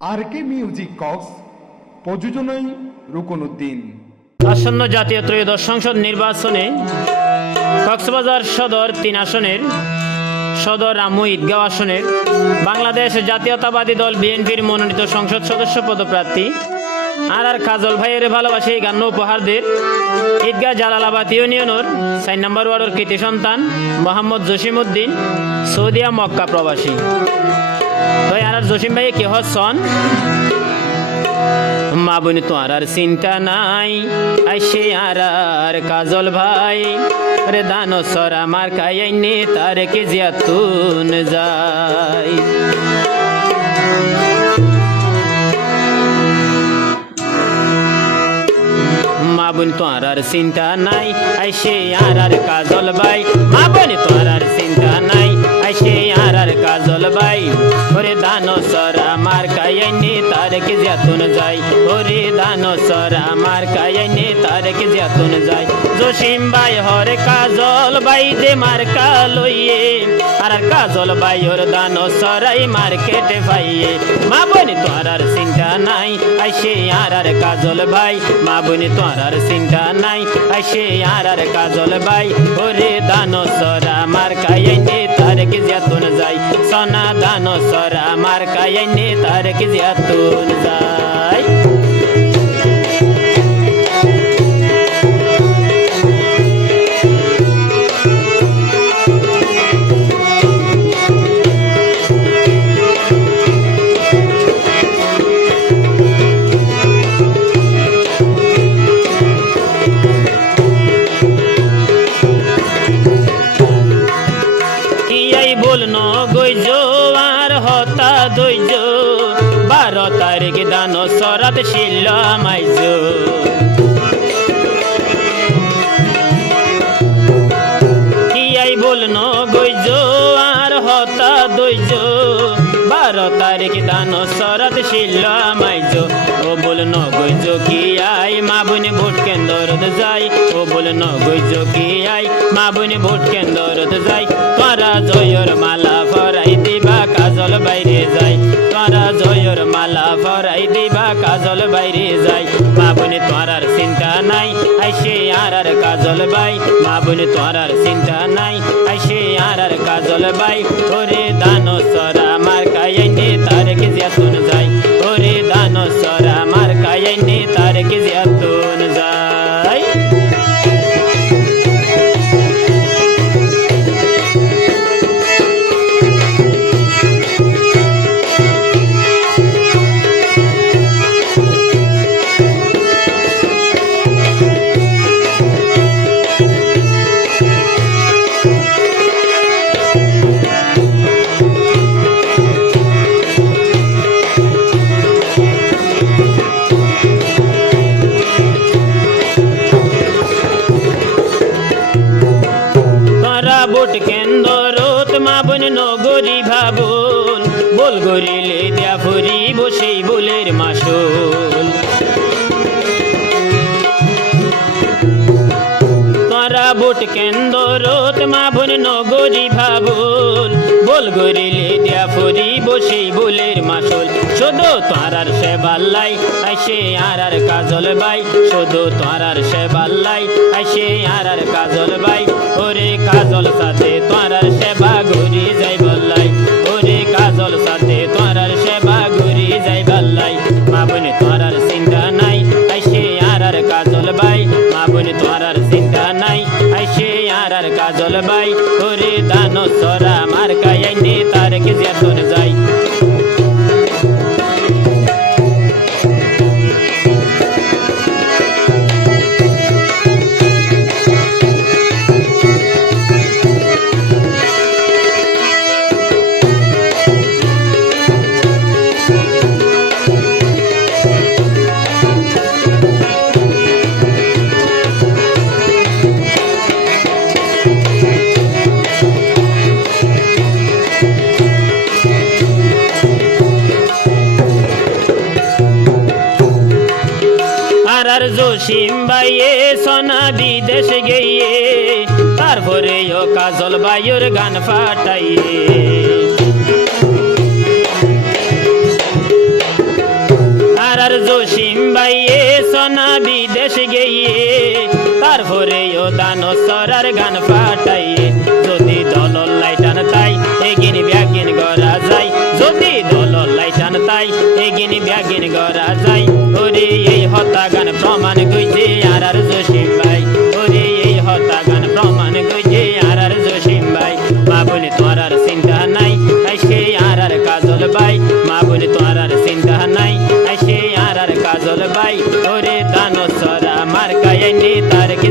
আর কে music Cox প্রযোজনায় রুকনউদ্দিন আসন্ন জাতীয় ত্রয়োদশ সংসদ নির্বাচনে কক্সবাজার সদর তিন আসনের, সদর রামু ঈদগাঁও আসনের, বাংলাদেশ জাতীয়তাবাদী দল বিএনপির মনোনীত সংসদ সদস্য পদপ্রার্থী আর আর কাজল ভাইয়ের ভালোবাসি এই গান উপহার দের ঈদগাহ জালালাবাদ ইউনিয়নের চার নম্বর ওয়ার্ডের কৃতি সন্তান মোহাম্মদ জসিম উদ্দিন সৌদিয়া মক্কা প্রবাসী। তো আর আর জসিম ভাই কি হচ্ছন মা বোন তোমার আর চিন্তা নাই, আইসে আর আর কাজল ভাই, রে দানো সর আমার কাইনে তার কে জিয়াতুন যায়। বোন তোমার আর চিন্তা নাই। আইসে আর আর কাজল ভাই মা বোন তোমার আর চিন্তা নাই। আইসে আর আর কাজল ভাই ওরে দানো সর আমার কাইনে তার কে জিয়াতুন যাই ওরে দানো সর আমার কাইনে তার কে জিয়াতুন যাই জসিম ভাই হরে কাজল ভাই যে মার কালইয়ে আর কাজল ভাই ওর দানো সরাই মার্কেটে ভাইয়ে। মা বোন তোমার আর কাজল ভাই, মা বোন তোরার চিন্তা নাই। আসে আর আর কাজল ভাই, ওরে দানো সরা মার কাইনে তার কি জিয়াতুন যাই। সোনা দানো সরা মার কাইনে তার কি জিয়াতুন যাই। হতা দইজ বারো তারিখ দান সরাত শিল মাইজ। ইয়াই বলন গইজ, আর হতা বারো তারিখ দান শিল মাইজ। ও বলন গইজ কি আই ভোট কেন্দ্রত যাই। ও বলন গইজ কি আই ভোট কেন্দ্রত যাই। তোরা জয়র মালা কাজল বাইরে যাই। তোরা জয়র মালা ফরাই দিবা, কাজল বাইরে যাই। মা বোন তোরার চিন্তা নাই আইসে আর আর কাজল বাই। মা বোন তোরার চিন্তা নাই আইসে আর আর কাজল বাই। ওরে বোট কেন্দ্রত মা বোন নগরী ভাবুন। বল গরিলে দেয়া ফুরি বসেই বুলের মাসুল। তারা বোট কেন্দ্রত মা বোন নগরী ভাবুন। বল গরিলে দেয়া ফুরি বসেই বুলের মাসুল। শুধু তারার সে বাল্লাই আইসে আর আর কাজল বাই শুধু তারার সে বাল্লাই আইসে আর আর কাজল বাই ওরে কাজল সাথে তারার সেবা ঘুরি যাই বল্লাই। ওরে কাজল সাথে তারার সেবা ঘুরি যাই বল্লাই। মা বনে তারার চিন্তা নাই আইসে আর আর কাজল বাই মা বনে তারার চিন্তা নাই আইসে আর আর কাজল বাই ওরে দানো সরা মার কাইনে তার কে আর জসিম বাইয়ে সোনা বিদেশ গিয়ে তারপরে ও কাজল বাইয়ের গান ফাটাইয়ে। আর জসিম বাইয়ে সোনা বিদেশ গিয়ে তারপরে ও দান সরার গান ফাটাইয়ে। ভাই ওরে দানো সরা মার কায়াইনি তার কি